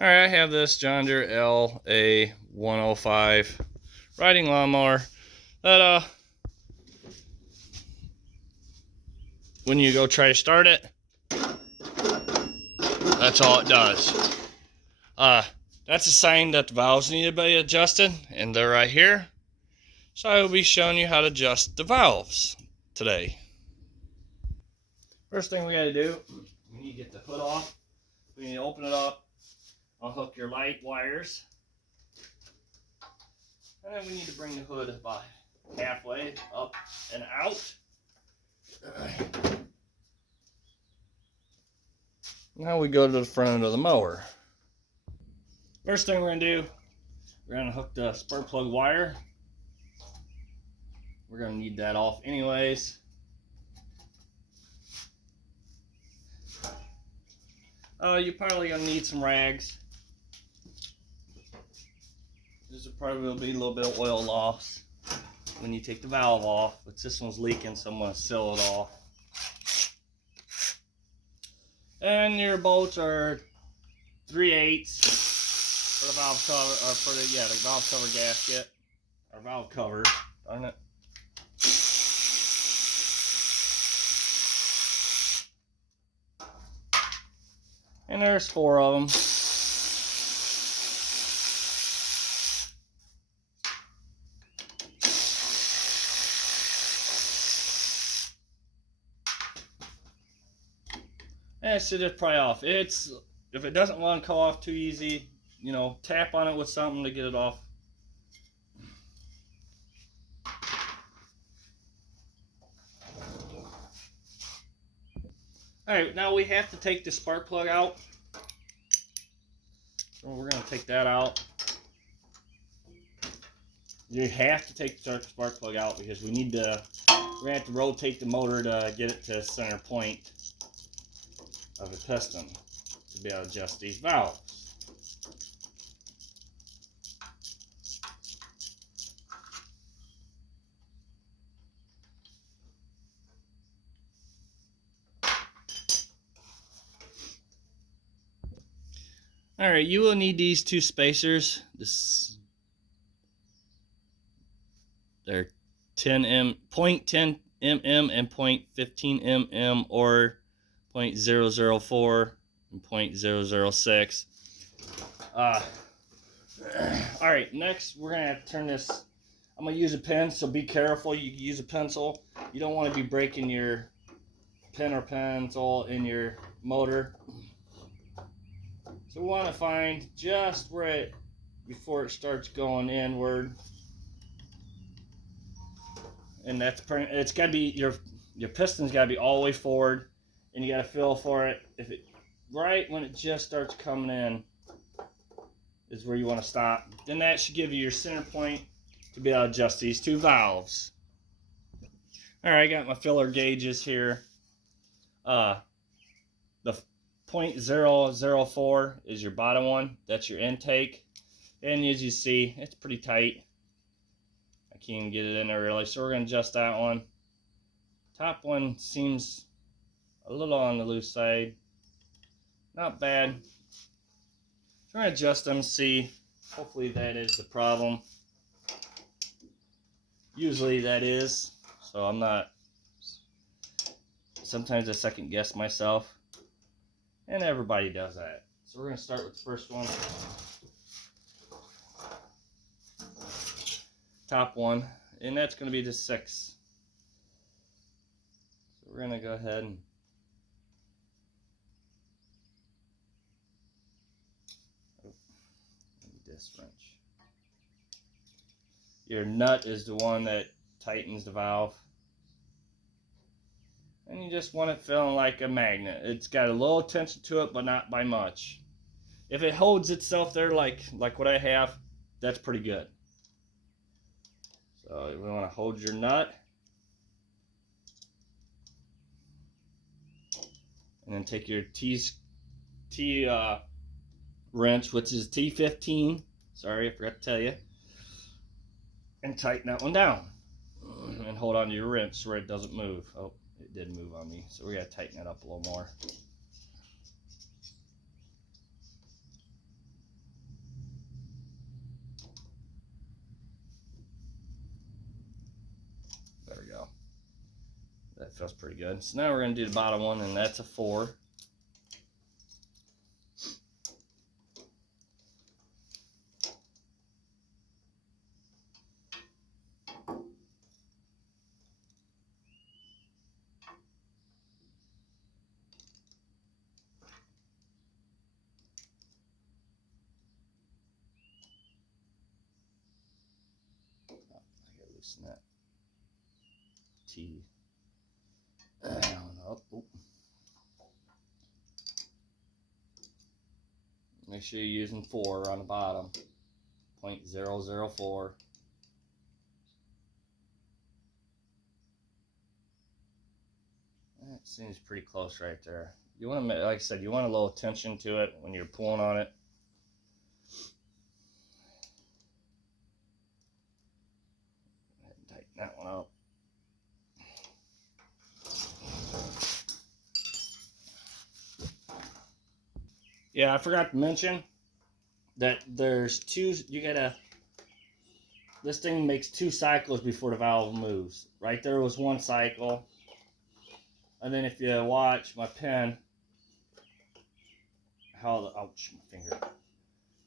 Alright, I have this John Deere la105 riding lawnmower that when you go try to start it, that's all it does. That's a sign that the valves need to be adjusted, and they're right here. So I will be showing you how to adjust the valves today. First thing we gotta do, we need to get the hood off. We need to open it up, unhook your light wires, and then we need to bring the hood about halfway up and out. Now we go to the front of the mower. First thing we're going to do, we're going to hook the spark plug wire. We're going to need that off anyways. You're probably going to need some rags. There's probably will be a little bit of oil loss when you take the valve off, but this one's leaking, so I'm going to seal it off. And your bolts are 3/8 for the valve cover, or for the valve cover gasket, or valve cover. Darn it. And there's 4 of them. And it should just pry off. If it doesn't want to come off too easy, you know, tap on it with something to get it off. Alright, now we have to take the spark plug out. So we're going to take that out. You have to take the spark plug out because we're going to have to rotate the motor to get it to center point of the piston to be able to adjust these valves. Alright, you will need these 2 spacers. They're 0.10 mm and 0.15 mm, or 0.004 and 0.006. Alright, next we're going to have to turn this. I'm going to use a pen, so be careful. You can use a pencil. You don't want to be breaking your pen or pencil in your motor. So we want to find just right before it starts going inward. And it's got to be, your piston's got to be all the way forward, and you got to feel for it. Right when it just starts coming in is where you want to stop. Then that should give you your center point to be able to adjust these 2 valves. Alright, I got my filler gauges here. The 0.004 is your bottom one. That's your intake. And as you see, it's pretty tight. I can't even get it in there really, so we're going to adjust that one. Top one seems a little on the loose side. Not bad. Try to adjust them, see. Hopefully that is the problem. Usually that is, so I'm not. Sometimes I second guess myself, and everybody does that. So we're going to start with the first one. Top one, and that's going to be the 6. So we're going to go ahead and this wrench. Your nut is the one that tightens the valve, and you just want it feeling like a magnet. It's got a little tension to it, but not by much. If it holds itself there like what I have, that's pretty good. So you want to hold your nut, and then take your T wrench, which is T15. Sorry, I forgot to tell you. And tighten that one down. And hold on to your wrench where it doesn't move. Oh, it did move on me. So we got to tighten it up a little more. feels pretty good. So now we're going to do the bottom one, and that's a 4. Loosen that T. Oh. Make sure you're using 4 on the bottom. 0.004. That seems pretty close right there. You want to, like I said, you want a little tension to it when you're pulling on it. Tighten that one up. Yeah, I forgot to mention that there's two, this thing makes 2 cycles before the valve moves. Right there was 1 cycle. And then if you watch my pen, ouch, my finger.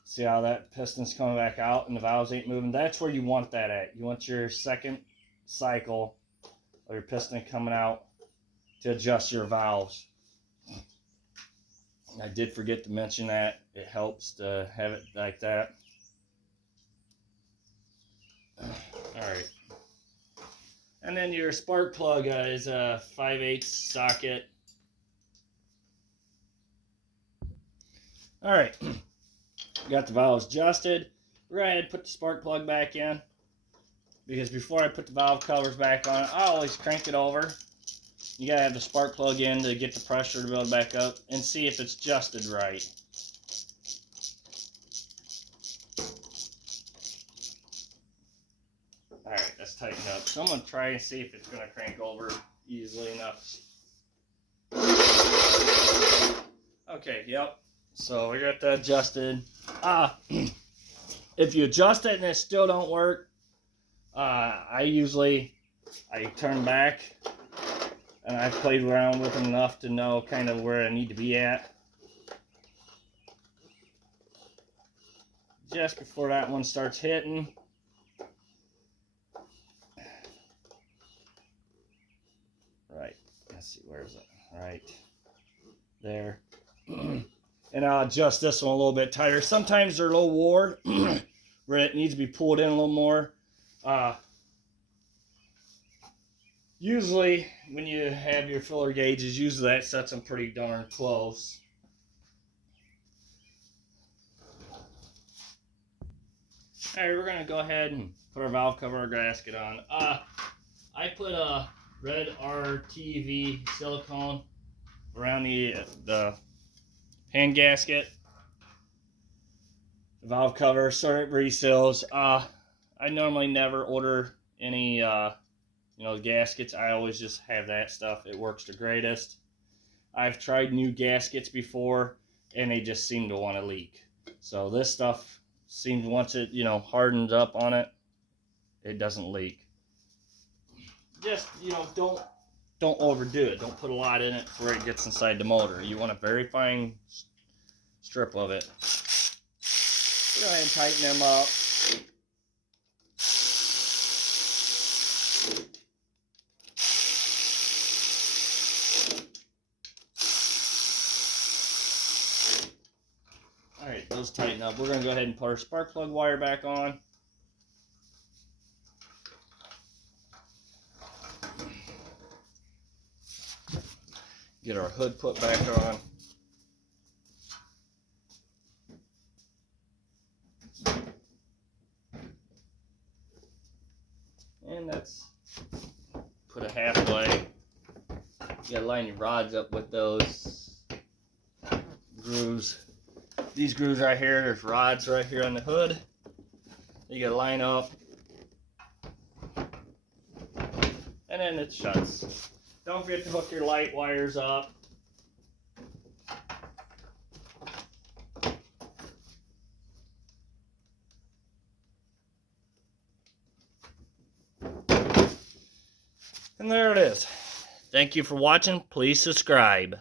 See how that piston's coming back out and the valves ain't moving? That's where you want that at. You want your second cycle of your piston coming out to adjust your valves. I did forget to mention that. It helps to have it like that. Alright. And then your spark plug is a 5/8 socket. Alright. Got the valves adjusted. We're going to go ahead and put the spark plug back in. Because before I put the valve covers back on, I always crank it over. You got to have the spark plug in to get the pressure to build back up and see if it's adjusted right. Alright, let's tighten up. So I'm going to try and see if it's going to crank over easily enough. Okay, yep. So we got that adjusted. If you adjust it and it still don't work, I turn back and I've played around with them enough to know kind of where I need to be at. Just before that one starts hitting. Right, let's see, where is it? Right there. And I'll adjust this one a little bit tighter. Sometimes they're a little wore where it needs to be pulled in a little more. Usually when you have your filler gauges, usually that sets them pretty darn close. Alright, we're going to go ahead and put our valve cover gasket on. I put a red RTV silicone around the hand gasket, the valve cover, so it reseals. I normally never order any gaskets. I always just have that stuff. It works the greatest. I've tried new gaskets before and they just seem to want to leak. So this stuff seems, once it hardens up on it, it doesn't leak. Just don't overdo it. Don't put a lot in it before it gets inside the motor. You want a very fine strip of it. Go ahead and tighten them up. Alright, those tighten up. We're going to go ahead and put our spark plug wire back on. Get our hood put back on. And that's put a halfway. You gotta line your rods up with those grooves. These grooves right here, there's rods right here on the hood. You gotta line up. And then it shuts. Don't forget to hook your light wires up. And there it is. Thank you for watching. Please subscribe.